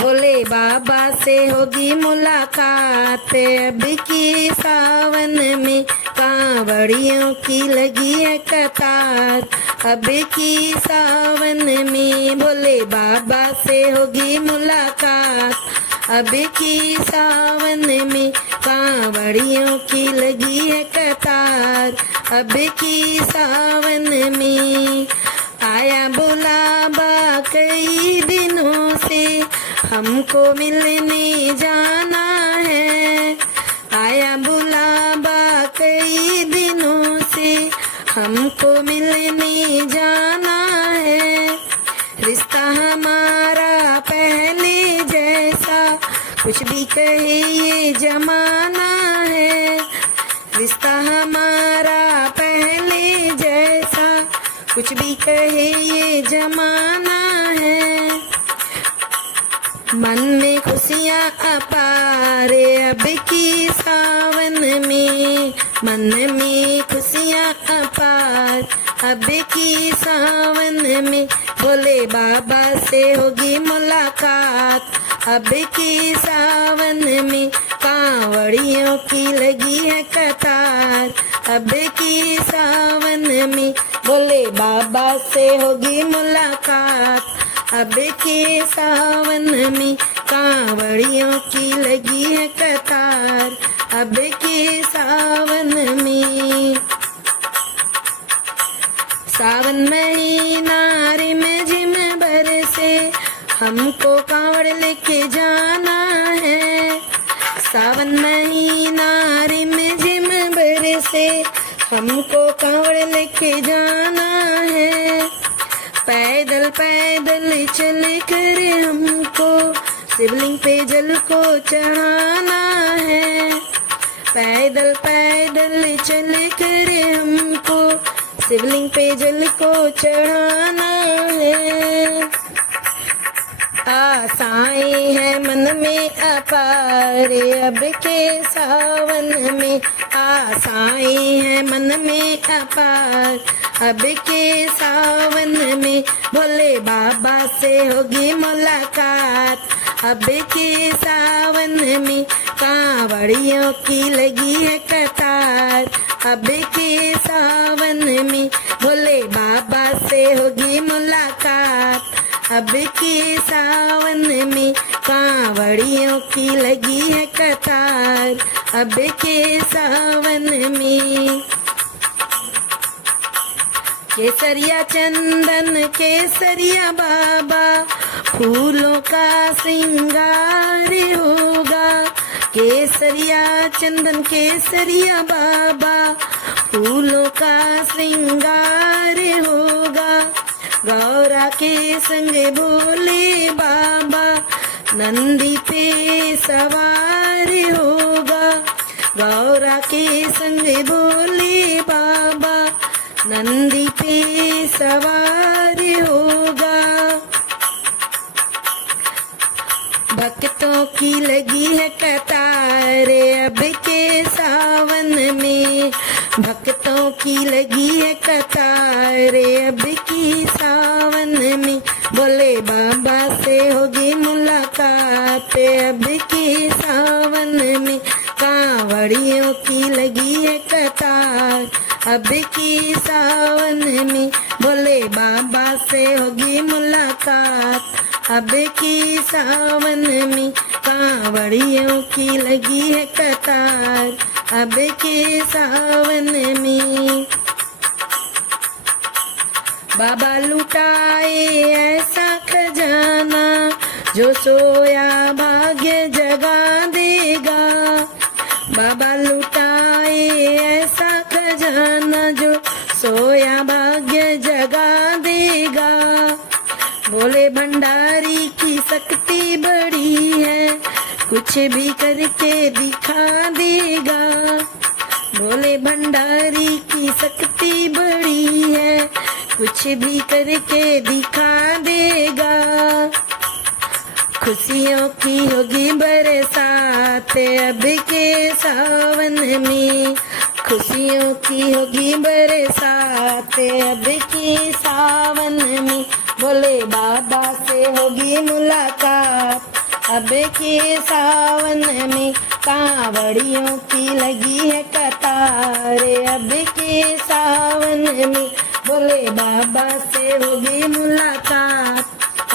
भोले बाबा से होगी मुलाकात। अब की सावन में कांवड़ियों की लगी है कतार। अब की सावन में भोले बाबा से होगी मुलाकात। अब की सावन में कांवड़ियों की लगी है कतार। अब की सावन में आया बुलावा कई दिनों से हमको मिलने जाना है। आया बुलावा कई दिनों से हमको मिलने जाना है। रिश्ता हमारा पहले जैसा कुछ भी कहे ये जमाना है। रिश्ता हमारा पहले जैसा कुछ भी कहे ये जमाना है। मन में खुशियाँ अपार अब की सावन में। मन में खुशियाँ अपार अब की सावन में। भोले बाबा से होगी मुलाकात। अब की सावन में कांवड़ियों की लगी है कतार। अब की सावन में भोले बाबा से होगी मुलाकात। अब के सावन में कांवड़ियों की लगी है कतार। अब के सावन में सावन महीना रिम झिम बरसे हमको कांवड़ लेके जाना है। सावन महीना रिम झिम बरसे हमको कांवड़ लेके जाना है। पैदल पैदल चल कर हमको शिवलिंग पे जल को चढ़ाना है। पैदल पैदल चल कर हमको शिवलिंग पे जल को चढ़ाना है। आशाएं है मन में अपार अब के सावन में। आशाएं है मन में अपार अब के सावन में। भोले बाबा से होगी मुलाकात। अब के सावन में कांवड़ियों की लगी है कतार। अब के सावन में भोले बाबा से होगी मुलाकात। अब के सावन में कांवड़ियों की लगी है कतार। अब के सावन में केसरिया चंदन केसरिया बाबा फूलों का श्रृंगार होगा। केसरिया चंदन केसरिया बाबा फूलों का श्रृंगार होगा। गौरा के संग भोले बाबा नंदी पे सवार होगा। गौरा के संग भोले बाबा नंदी पे सवार होगा। भक्तों की लगी है कतार अब के सावन में। भक्तों की लगी है कतार अब की सावन में। भोले बाबा से होगी मुलाकात। अब के सावन में कांवड़ियों की लगी है कतार। अब की सावन में भोले बाबा से होगी मुलाकात। अब की सावन में कांवड़ियों की लगी है कतार। अब के सावन में बाबा लुटाए ऐसा खजाना जो सोया भाग्य जगा देगा। बाबा लुटाए ऐसा खजाना जो सोया भाग्य जगा देगा। भोले भंडारी की शक्ति बड़ी है कुछ भी करके दिखा देगा। भोले भंडारी की शक्ति बड़ी है कुछ भी करके दिखा देगा। खुशियों की होगी बरसात अब के सावन में। खुशियों की होगी बरसात अब के सावन में। भोले बाबा से होगी मुलाकात अब के सावन में कांवड़ियों की लगी है कतार। अब के सावन में बोले बाबा से होगी मुलाकात।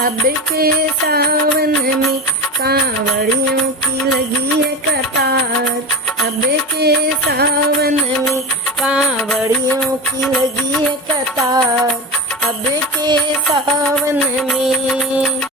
अब के सावन में कांवड़ियों की लगी है कतार। अब के सावन में कांवड़ियों की लगी है कतार। अब के सावन में